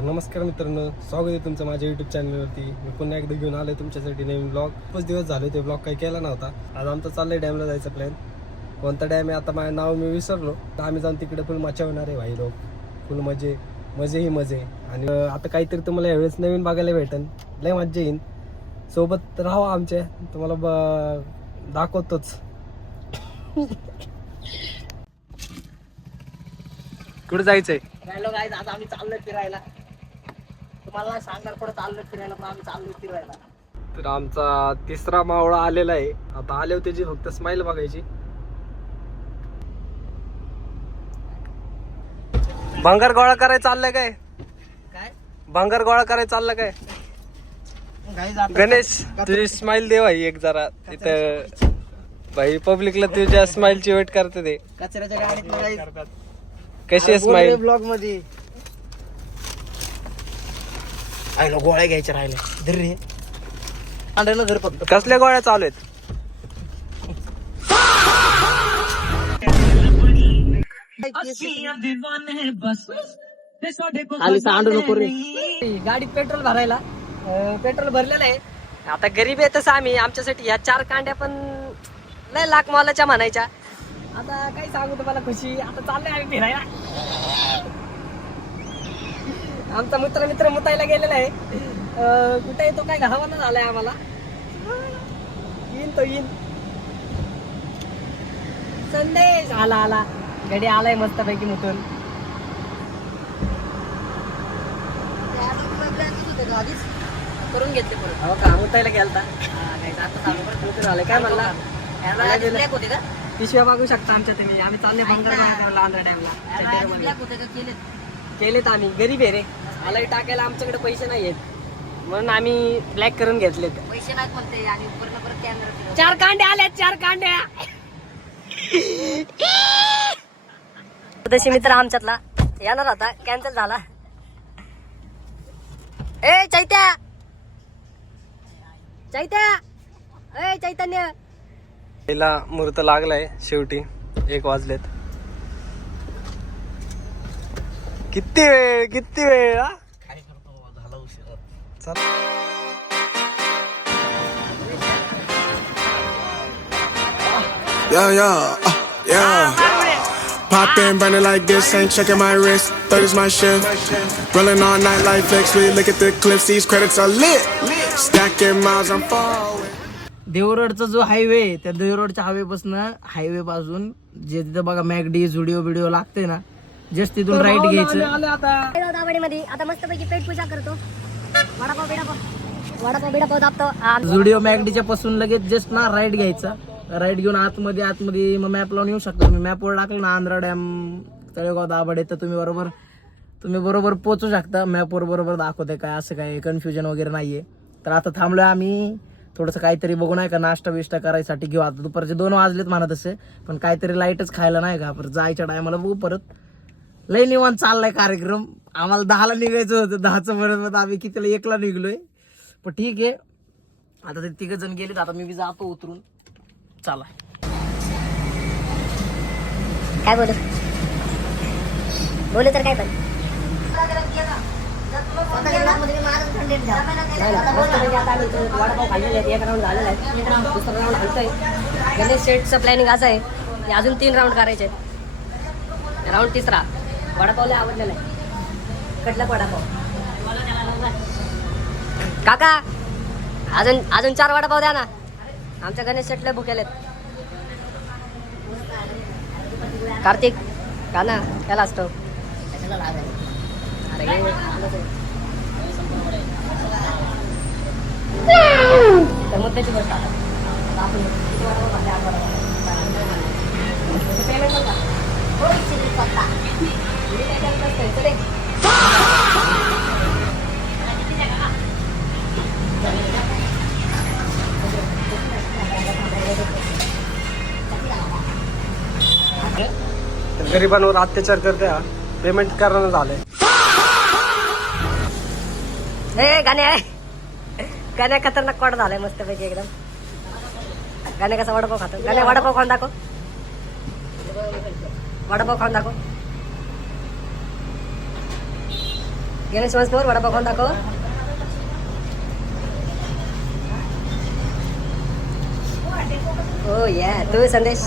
तर नमस्कार मित्रांनो, स्वागत आहे तुमचं माझ्या यूट्यूब चॅनलवरती. मी पुन्हा एकदा घेऊन आलो तुमच्यासाठी नवीन ब्लॉग. खूपच दिवस झाले ते ब्लॉग काही केला नव्हता. आज आमचं चाललंय डॅमला जायचं प्लॅन. कोणता डॅम आहे आता माझं नाव मी विसरलो. तर आम्ही जाऊन तिकडे फुल मजा होणार आहे भाई लोक. फुल मजे ही मजे. आणि आता काहीतरी तुम्हाला यावेळेस नवीन बघायला भेटेल. लय मजा येईल. सोबत राहा आमच्या, तुम्हाला दाखवतोच. कुठे जायचंय? राहिलो गाईज, आता आम्ही चाललोय फिरायला. तुम्हाला सांगणार कुठं चाललोय फिरायला, पण आम्ही चाललोय फिरायला. तर आमचा तिसरा मावळा आलेला आहे. आता आले होते जी फक्त स्माइल बघायची. भंगार गोळा करायला चाललंय काय? काय भंगार गोळा करायला चाललं काय? गाईज आता गणेश तुझी स्माइल दे भाई एक जरा. इथं भाई पब्लिकला तुझ्या स्माइलची वेट करते ते. कचऱ्याच्या गाडीत गाईज कशी आहे स्माइल? ब्लॉग मध्ये आयलो गोळ्या घ्यायच्या राहिल्या. धर रे अंड्यानं धर फक्त. कसल्या गोळ्या चालू आहेत? खाली सांडू नको रे. गाडीत पेट्रोल भरायला पेट्रोल भरलेलं आहे. आता गरीब आहे तसं आम्ही, आमच्यासाठी ह्या 4 कांड्या पण लय लाख मोलाच्या म्हणायच्या. आता काही सांगू तुम्हाला खुशी. आता चाललंय आम्ही फिरायला. आमचा मित्र मुतायला गेलेला आहे. कुठे तो काय घावाना झालाय आम्हाला. येईन संदेश आला गडी आलाय मस्त पैकी मुतून. करून घेतले हो का? मुतायला गेलता काय म्हणला? पिशव्या बघू शकता आमच्या तुम्ही. आम्ही चालले आंध्रा डॅमला. केलेत आम्ही. गरीब आहे रे. आलाही टाकायला आमच्याकडे पैसे नाही आहेत, म्हणून आम्ही ब्लॅक करून घेतलेत. पैसे नाहीत म्हणते. आणि परत कॅमेरा 4 कांड्या आल्या. 4 कांड्या. तशी मित्र आमच्यातला येणार होता, कॅन्सल झाला. ए चैत्या ए चैतन्य. पहिला मुहूर्त लागलाय शेवटी. 1 वाजलेत. किती वेळ हा? काय करतो, झाला उशीर. चल. Yeah. Pop in, burning like this, ain't checking my wrist. 30's my shift. Rolling all night like flex. We look at the clips, these credits are lit. Stacking miles, I'm far away. देवरोडचा जो highway, त्या देवरोडच्या highway पासून जे तिथं बघा मॅगडी जुडिओ लागते ना, just तिथून right घ्यायचं. दावडीमध्ये आता मस्त पैकी पेट पूजा करतो. वडापाव बिडापाव दाबतो. जुडिओ मॅगडीच्या पासून लगेच जस्ट ना राईट घ्यायचा. राईट घेऊन आतमध्ये मग मॅप लावून येऊ शकता तुम्ही. मॅपवर टाकलं ना आंध्रा डॅम, तळेगाव, दाभाडे, तर तुम्ही बरोबर पोहोचू शकता. मॅपवर बरोबर दाखवते काय, असं काय कन्फ्युजन वगैरे नाहीये. तर आता थांबलोय आम्ही. थोडंसं काहीतरी बघू नाही का, नाश्ता बिष्टा करायसाठी घेऊ. आता दुपारचे 2 वाजलेत म्हणत असे, पण काहीतरी लाईटच खायला नाही का. परत जायच्या टायमाला बघू. परत लय निवांत चाललाय कार्यक्रम. आम्हाला 10ला निघायचं होतं. 10चं म्हणत आम्ही कितीला 1ला निघलोय. पण ठीक आहे. आता ते 3 जण गेलेत. आता मी जातो उतरून. चला. काय बोलू तर काय पण वडापाव खाल्लेले आहेत. 1 राऊंड झालेला आहे. 2रा राऊंड हलतोय. गणेश शेटचं प्लॅनिंग असं आहे की अजून 3 राऊंड करायचे आहेत. राऊंड 3रा. वडापावला आवडलेला आहे. कटलक वडापाव. काका अजून 4 वडापाव द्या ना. आमच्या गणेश शेटला भुकेलेत. कार्तिक का ना त्याला असतो. तर मग त्याची गोष्ट गरिबांवर अत्याचार करते हा. पेमेंट करणं झालंय. गाण्या खतरनाक कोड झालाय मस्त पैकी एकदम. गाण्या कसा वडापाव खातो. गाण्या वडापाव खाऊन दाखव. वडापाव खाऊन दाखव. गणेश वंशपूर वडापाव खाऊन दाखव. हो या तू संदेश.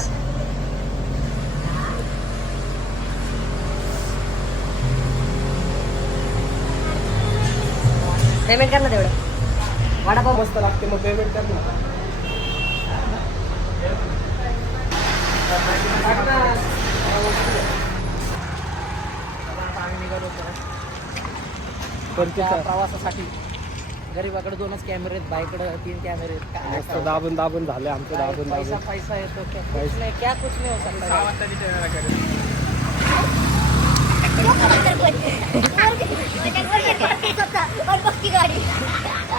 पेमेंट कर ना तेवढं. वडापाव मस्त लागते मग पेमेंट कर ना. त्या प्रवासासाठी गरीबाकडे 2च कॅमेरे आहेत, बाईकडे 3 कॅमेरे आहेत. काय मस्त दाबून दाबून झाले आमचं दाबून पैसा दाबून. पैसा येतो कुछ नाही क्या कुछ नहीं हो सकता.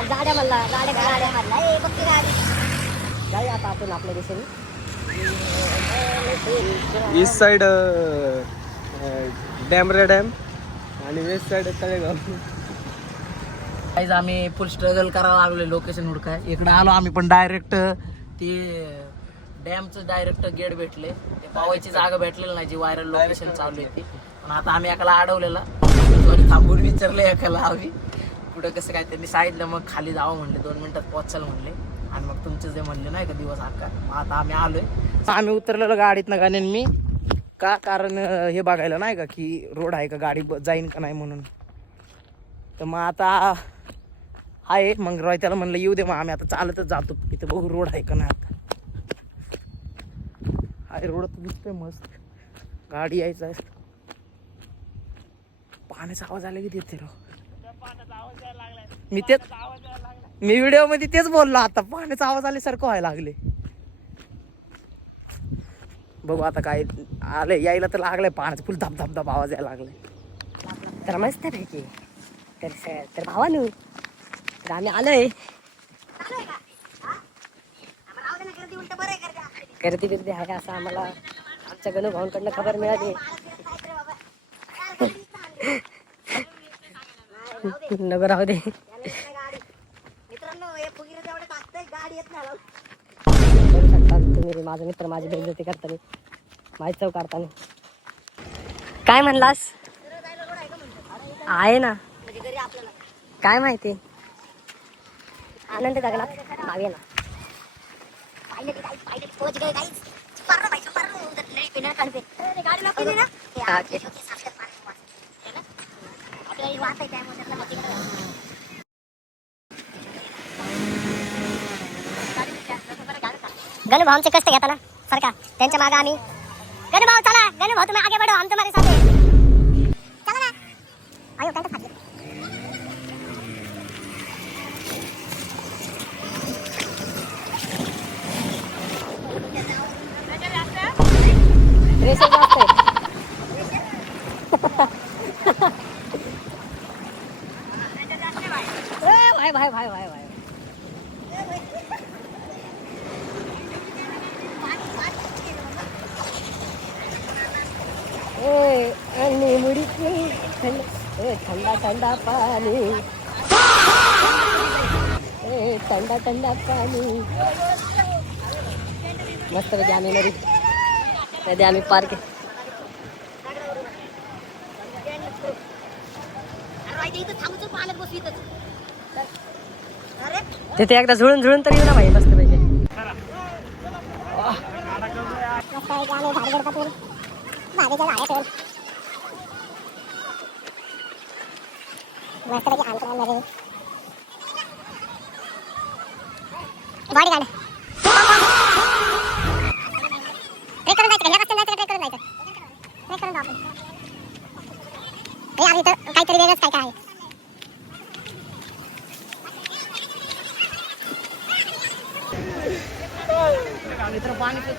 गाड्या म्हणला गाड्या म्हणला ए बघती गाडी. जाऊ आता आपण आपल्या दिशेने. ईस्ट साइड डॅमरे डॅम आणि वेस्ट साइड तळेगाव. गाईज आम्ही फुल स्ट्रगल करायला लागलो लोकेशन हुडकाय. इकडे आलो आम्ही पण डायरेक्ट ते डॅमचं डायरेक्ट गेट भेटले. ते पावायची जागा भेटलेली नाही जी व्हायरल लोकेशन चालू आहे ती. पण आता आम्ही एकाला अडवलेला थांबून विचारलं एकाला आम्ही पुढं कसं काय. त्यांनी सांगितलं मग खाली जावं म्हणले 2 मिनिटात पोहोचाल म्हणले. आणि मग तुमचे जे म्हणले नाही का दिवस अक्का मग आता आम्ही आलोय. आम्ही उतरलेलो गाडीतनं गाण्यान मी का कारण हे बघायला नाही का की रोड आहे का गाडी जाईन का नाही म्हणून. तर मग आता आहे मग रॉय त्याला म्हणलं येऊ दे मग आम्ही आता चालतच जातो इथे बघू रोड आहे का नाही. आता आहे रोड तर दिसतोय मस्त गाडी यायचं आहे. पाण्याचा आवाज आला की देते रो मी व्हिडिओ मध्ये तेच बोललो. आता पाण्याचा आवाज आल्यासारखं व्हायला लागले. बघू आता काय आलंय यायला तर लागलंय पाण्याचं फुल धब धब धब आवाज यायला लागलाय. तर मस्त पैकी तर भावानू तर आम्ही आलोय. गर्दी बिर्दी आहे असं आम्हाला आमच्या गणू भाऊंकडनं खबर मिळाली. नको राहू दे. बघू शकता तुम्ही माझा मित्र माझी बेइज्जती करताना माझी चव काढताना. काय म्हणलास आहे ना काय माहिती आनंद जगण्यात भावी ना. गणू भाऊंचे कष्ट घेताना सरकार त्यांच्या मागे आम्ही गणू भाऊ चला गणू भाऊ तुम्ही आगे बढ़ो हम तुम्हारे साथ हैं. चला ना आयो काय खाली रेषा जास्त आहे. भाई भाई भाई भाई भाई ठंडा ठंडा पाणी ठंडा ठंडा पाणी मस्त पैकी आम्ही नदी आम्ही पार्क तिथे एकदा झुळून झुळून तर येऊ ना भाई मस्त पैकी. काहीतरी वेगळंच काय काय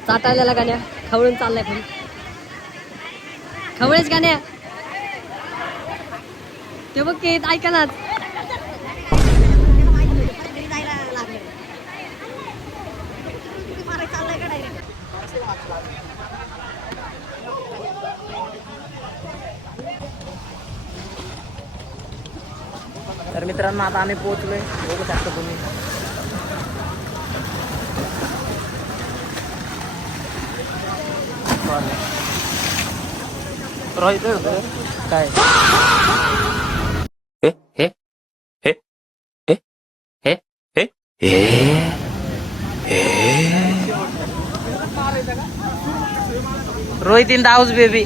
चाटायला गाण्या खवळून चाललाय पण खवळेच गाण्या ते बघ की ऐका ना. तर मित्रांनो आता आम्ही पोहोचलोय बघू शकता तुम्ही. रोहित काय Rohit in the house baby.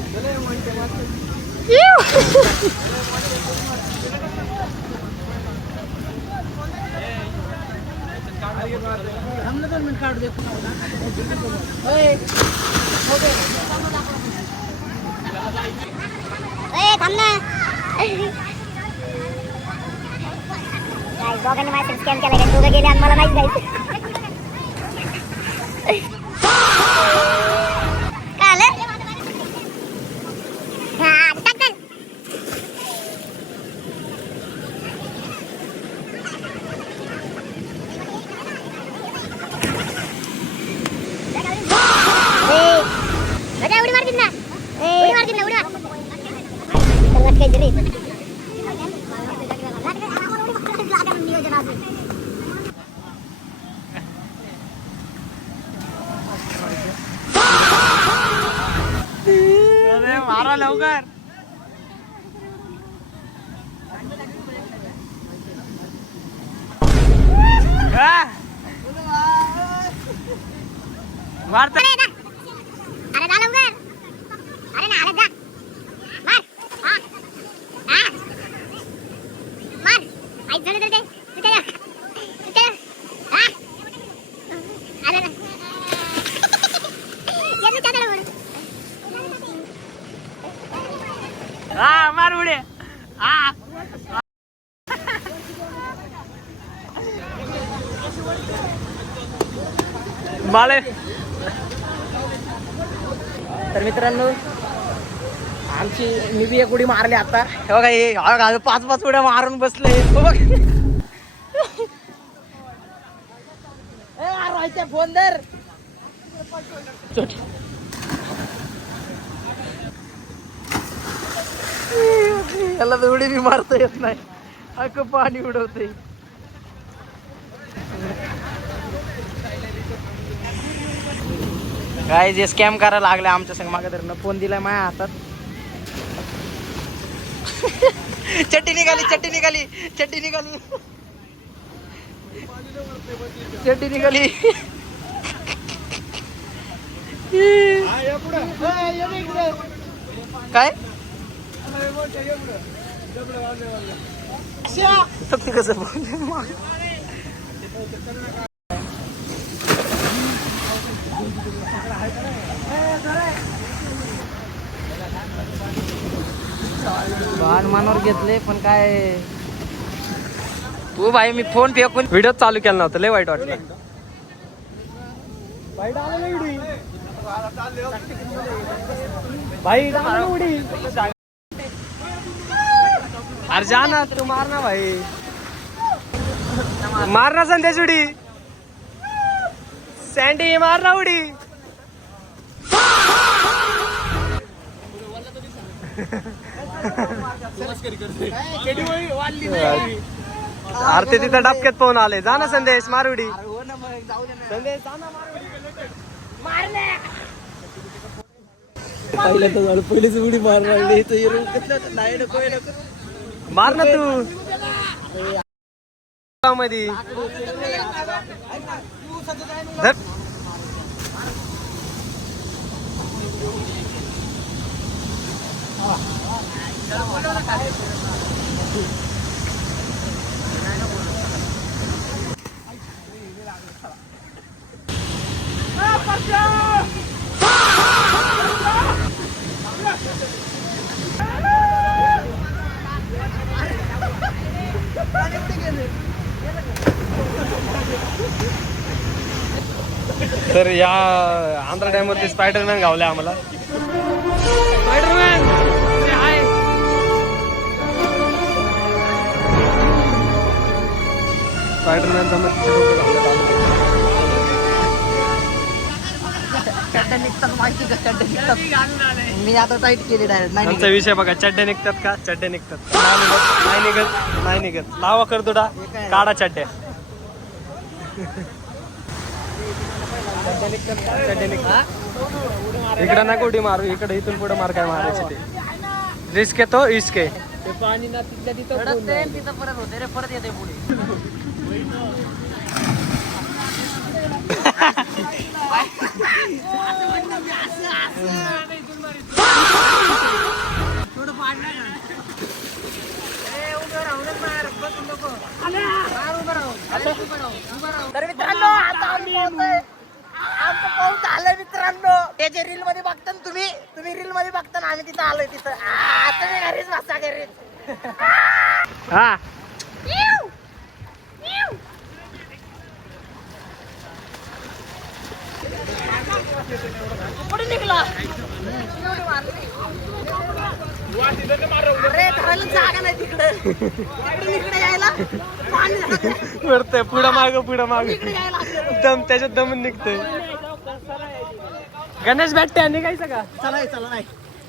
थांब ना. दोघांनी माझ्या स्कॅम केला का? दोघं गेले आणि मला नाही जायचं. काय आलं? हा, टाक चल. उडी मारतील ना. उडी मारतील ना. उडी मार. त्याला काय रे? मारा लवकर. मारता. अरे जा लवकर. अरे ना आले जा. मार. हा. हा. मार. आई जण ते तिथे हा. अरे ना. येतो त्याला बोल. हा मार उडे. हा बाळे. तर मित्रांनो आमची मी बी एक उडी मारली आता. हे बघा हे 5-5 उड्या मारून बसले. फोन दर. याला तर उडी बी मारता येत नाही. अख्खं पाणी उडवते. काय जे स्कॅम करायला लागले आमच्या संग मागे धरणं. फोन दिलाय माझ्या हातात. चट्टी निघाली. चट्टी निघाली. चट्टी निघाली. चट्टी निघाली. काय कसं बाण मानवर घेतले पण काय तू भाई मी फोन फेकून व्हिडिओ चालू केला नव्हता. लय वाईट वाटलं. भाई उडी. अरे जा ना तू. मार ना भाई. मार ना संदेश उडी. सँडी मार ना उडी. अरे ते तिथं डबक्यात पाहून आले. जा ना संदेश मार उडी. संदेश जा ना मार उडी. पहिलं तर झालं. पहिलीच उडी मारणार मार ना तू मध्ये. तर या आंध्रा डॅम वरती स्पायडरमॅन गावले आम्हाला. स्पायडरमॅन हाय. स्पायडरमॅनचा मी आता टाईट केली डायरेक्ट. आमचा विषय बघा. चड्ड्या निघतात का? चड्ड्या निघतात. नाही निघत. नाही निघत. लावा कर तुडा. काढा चड्ड्या. इकडं ना उडी मारू. इकडे इथून पुढे मार. काय मारायची ते रिस्क येतो. इस्क आहे. पाणी ना तिथं तिथं परत होते रे. परत येते पुढे. तर मित्रांनो आता आम्ही पोहोचतोय. आमचं पाऊस झालं मित्रांनो. ते जे रील मध्ये बघता ना तुम्ही रील मध्ये बघता ना आम्ही तिथं आलोय तिथं. तुम्ही घरीच बसा घरीच. हा कुठे निघला? अरे घराला जागा नाही तिकडे. इकडे यायला पाणी वरतंय पुढं माग इकडे यायला लागलं. दम त्याच्यात दमून निघतोय. गणेश भेटते निघायचं का? चला नाही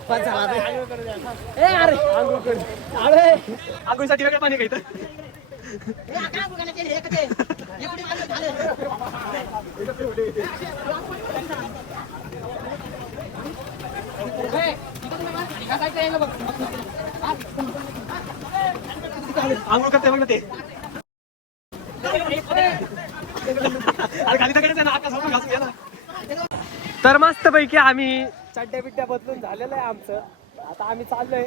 पण चला ए अरे अरे आगोसाठी वेगळं पाणी खायचं. हे आता बघायला हे कसे एवढी माणसं झाले. आंघोळ करते मग ते खाली तर ना आता समोर घासून घ्या ना. तर मस्त पैकी आम्ही चड्ड्या बिड्ड्या बदलून झालेलं आहे आमचं. आता आम्ही चाललोय.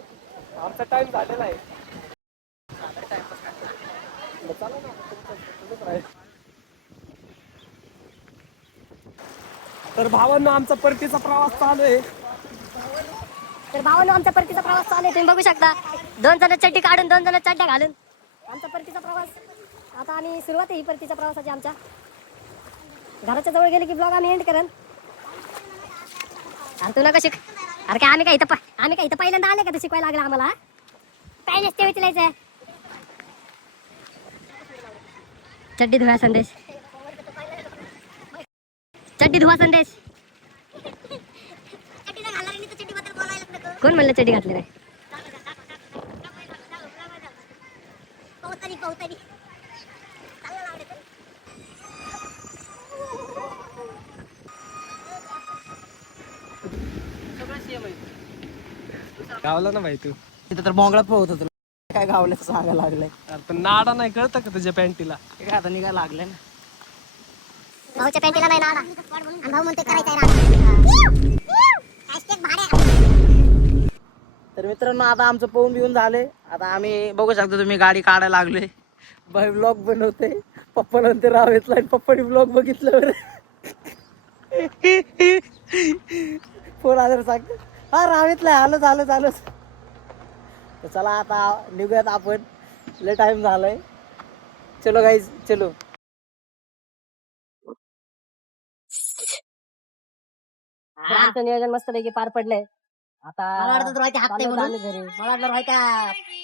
आमचा टाइम झालेला आहे. चला ना, तुमचंच राहील. तर भावांनो आमचा परतीचा प्रवास चालू आहे. तर भावानो आमचा परतीचा प्रवास चालू आहे. तुम्ही बघू शकता 2 जण चड्डी काढून 2 जण चड्ड्या घालून आमचा परतीचा प्रवास. आता आम्ही सुरुवात आहे ही परतीच्या प्रवासाची. आमच्या घराच्या जवळ गेले की ब्लॉग आम्ही एंड करेन. आणि तू नका शिक. अरे काय आम्ही काय इथं पहिल्यांदा आले का ते शिकवायला लागलं आम्हाला? काय नसते विचारायचं. चड्डी धुवा संदेश. चड्डी धुवा संदेश. कोण म्हणलं चड्डी घातली नाही? गावला ना भाई तू. तिथं तर बोंगळा पोहत होतो. काय गावल्याचं सांगायला लागलंय. अरे पण नाडा नाही कळतं का तुझ्या पॅन्टीला? हे काय आता निघायला लागलंय ना. भाऊच्या पॅन्टीला नाही नाडा आणि भाऊ म्हणते करायचं तर मित्रांनो आता आमचं पोहून बिवून झाले. आता आम्ही बघू शकतो तुम्ही गाडी काढायला लागलोय. बाई ब्लॉग बनवते. पप्पा नंतर रावेतला पप्पानी ब्लॉग बघितलं. फोन आजार सांगतो हा रावेतला आलोच. तर चला आता निघूयात आपण. लय टाइम झालाय. चलो गाईज चलो. आमचं नियोजन मस्त पैकी पार पडलंय. आता मला वाटतं रोहित हाकते चाललोय म्हणून. आम्ही घरी. मला वाटलं रोहित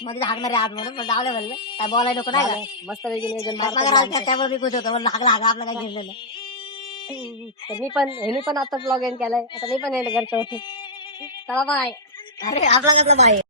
मध्ये हाकणारे आत म्हणून पण डावले म्हणलं काय बोलायला नको नाही का. मस्त पैकी नियोजन पार पडलंय पगार आमचं. त्यावर मी खुश होतो म्हणलं हाकला आपलं काय घेतलेलं. तर मी पण आता ब्लॉग एंड केलाय. आता मी पण एंड करतो. चला बाय. अरे आपला कसला बाय